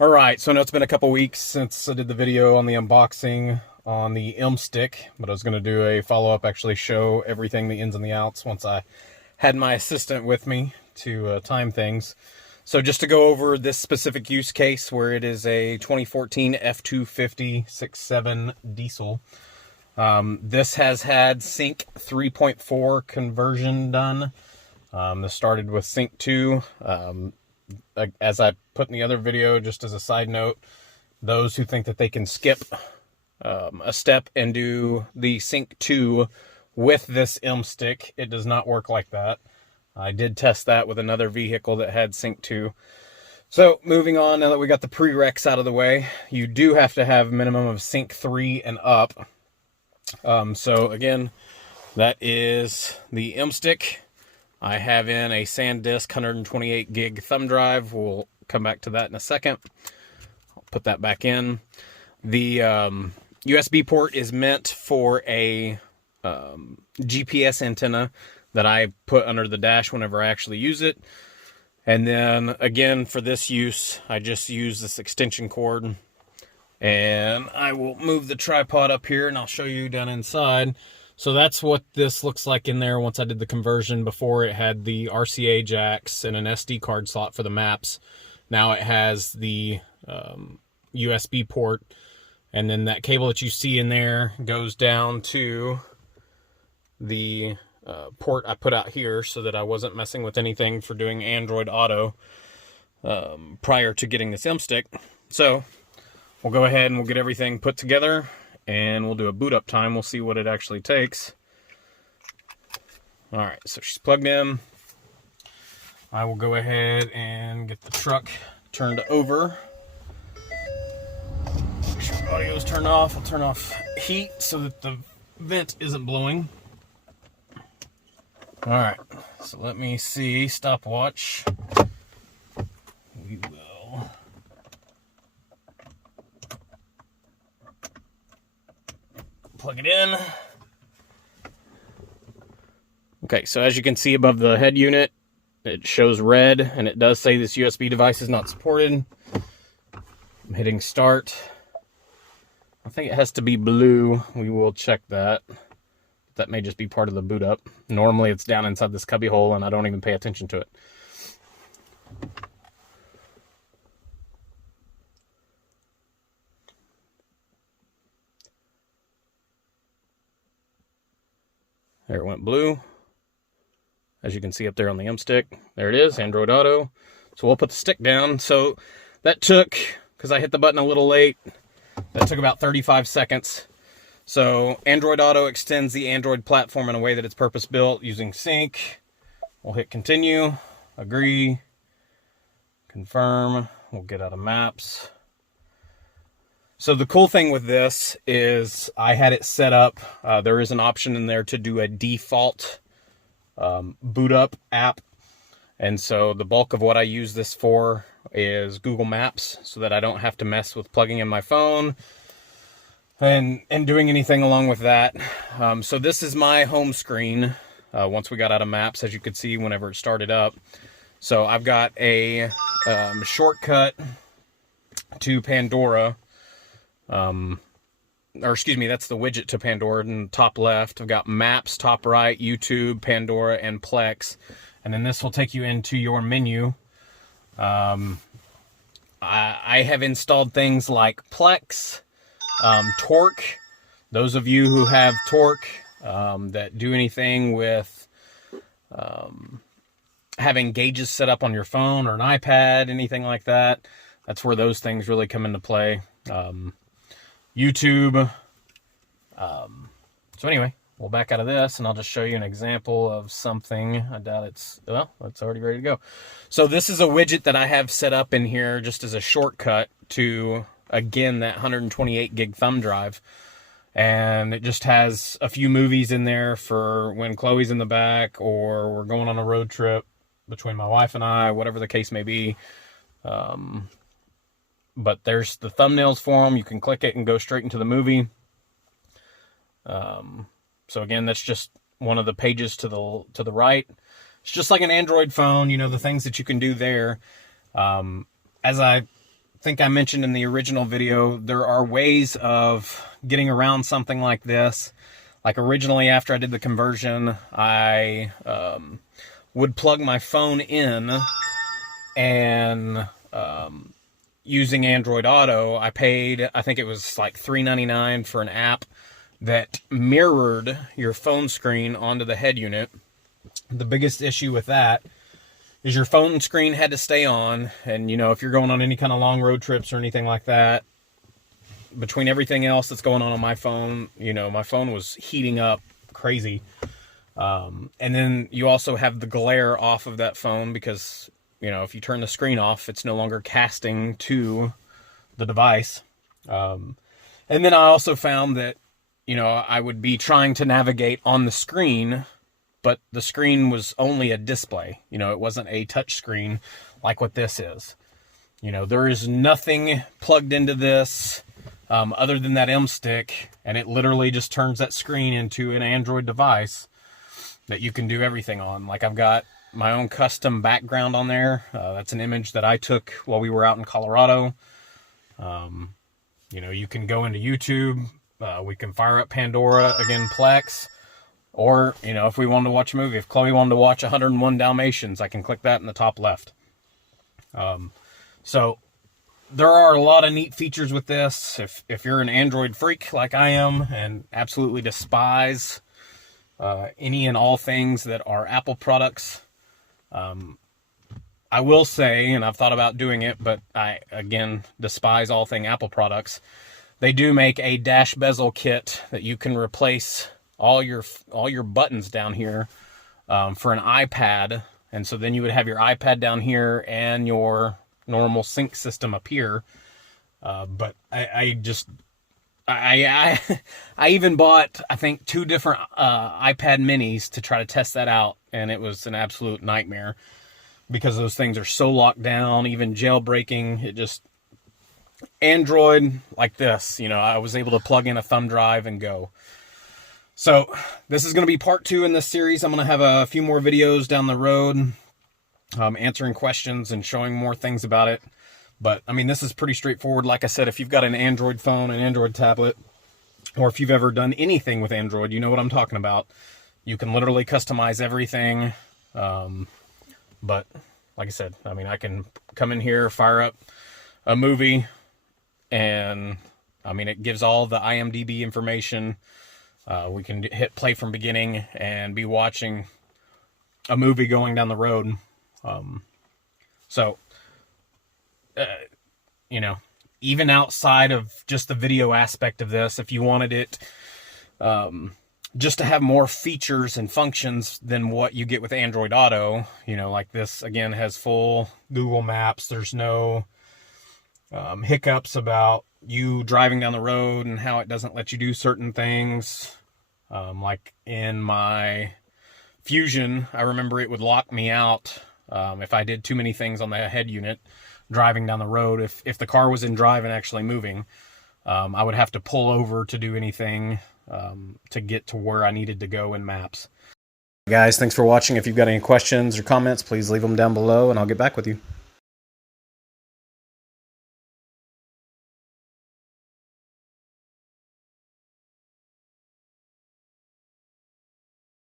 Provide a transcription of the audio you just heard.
Alright, so I know it's been a couple weeks since I did the video on the unboxing on the M stick, but I was going to do a follow-up, actually show everything, the ins and the outs, once I had my assistant with me to time things. So just to go over this specific use case, where it is a 2014 F250 6.7 diesel. This has had Sync 3.4 conversion done. This started with Sync 2. As I put in the other video, just as a side note, those who think that they can skip a step and do the Sync 2 with this M stick, it does not work like that. I did test that with another vehicle that had Sync 2. So moving on, now that we got the prereqs out of the way, you do have to have a minimum of Sync 3 and up. So again, that is the M stick. I have in a SanDisk 128 gig thumb drive. We'll come back to that in a second. I'll put that back in. The USB port is meant for a GPS antenna that I put under the dash whenever I actually use it. And then again, for this use, I just use this extension cord. And I will move the tripod up here and I'll show you down inside. So that's what this looks like in there once I did the conversion. Before, it had the RCA jacks and an SD card slot for the maps. Now it has the USB port. And then that cable that you see in there goes down to the port I put out here so that I wasn't messing with anything for doing Android Auto prior to getting this M stick. So we'll go ahead and we'll get everything put together. And we'll do a boot up time. We'll see what it actually takes. All right, so she's plugged in. I will go ahead and get the truck turned over. Make sure audio is turned off. I'll turn off heat so that the vent isn't blowing. All right, so let me see. Stopwatch. We will. Plug it in. Okay, so as you can see above the head unit, it shows red, and it does say this USB device is not supported. I'm hitting start. I think it has to be blue. We will check that. That may just be part of the boot up. Normally it's down inside this cubby hole, and I don't even pay attention to it. There it went blue. As you can see up there on the M stick. There it is, Android Auto. So we'll put the stick down. So that took, because I hit the button a little late, that took about 35 seconds. So Android Auto extends the Android platform in a way that it's purpose-built using Sync. We'll hit continue, agree, confirm. We'll get out of maps. So the cool thing with this is I had it set up. There is an option in there to do a default boot up app. And so the bulk of what I use this for is Google Maps, so that I don't have to mess with plugging in my phone and doing anything along with that. So this is my home screen once we got out of maps, as you could see whenever it started up. So I've got a shortcut to Pandora. Or excuse me, that's the widget to Pandora in the top left. I've got Maps, top right, YouTube, Pandora, and Plex. And then this will take you into your menu. I have installed things like Plex, Torque. Those of you who have Torque that do anything with having gauges set up on your phone or an iPad, anything like that, that's where those things really come into play. YouTube. So anyway, we'll back out of this and I'll just show you an example of something. I doubt it's already ready to go. So this is a widget that I have set up in here just as a shortcut to, again, that 128 gig thumb drive. And it just has a few movies in there for when Chloe's in the back or we're going on a road trip between my wife and I, whatever the case may be. But there's the thumbnails for them. You can click it and go straight into the movie. So again, that's just one of the pages to the right. It's just like an Android phone, you know, the things that you can do there. As I think I mentioned in the original video, there are ways of getting around something like this. Like originally, after I did the conversion, I would plug my phone in, and using Android Auto, I paid, I think it was like $3.99 for an app that mirrored your phone screen onto the head unit. The biggest issue with that is your phone screen had to stay on, and you know, if you're going on any kind of long road trips or anything like that, between everything else that's going on my phone, you know, my phone was heating up crazy. And then you also have the glare off of that phone because, you know, if you turn the screen off, it's no longer casting to the device. And then I also found that, you know, I would be trying to navigate on the screen, but the screen was only a display. You know, it wasn't a touch screen like what this is. You know, there is nothing plugged into this other than that M stick, and it literally just turns that screen into an Android device that you can do everything on. Like, I've got my own custom background on there. That's an image that I took while we were out in Colorado. You know, you can go into YouTube. We can fire up Pandora, again, Plex. Or, you know, if we wanted to watch a movie, if Chloe wanted to watch 101 Dalmatians, I can click that in the top left. So there are a lot of neat features with this. If you're an Android freak like I am and absolutely despise any and all things that are Apple products, I will say, and I've thought about doing it, but I, again, despise all thing Apple products. They do make a dash bezel kit that you can replace all your buttons down here for an iPad. And so then you would have your iPad down here and your normal sync system up here. But I even bought, I think, 2 different iPad minis to try to test that out, and it was an absolute nightmare because those things are so locked down. Even jailbreaking, it just, Android like this, you know, I was able to plug in a thumb drive and go. So this is going to be part 2 in this series. I'm going to have a few more videos down the road, answering questions and showing more things about it. But, I mean, this is pretty straightforward. Like I said, if you've got an Android phone, an Android tablet, or if you've ever done anything with Android, you know what I'm talking about. You can literally customize everything. But, like I said, I mean, I can come in here, fire up a movie, and, I mean, it gives all the IMDb information. We can hit play from beginning and be watching a movie going down the road. You know, even outside of just the video aspect of this, if you wanted it just to have more features and functions than what you get with Android Auto, you know, like this, again, has full Google Maps. There's no hiccups about you driving down the road and how it doesn't let you do certain things. Like in my Fusion, I remember it would lock me out if I did too many things on the head unit driving down the road. If the car was in drive and actually moving, I would have to pull over to do anything to get to where I needed to go in Maps. Guys, thanks for watching. If you've got any questions or comments, please leave them down below and I'll get back with you.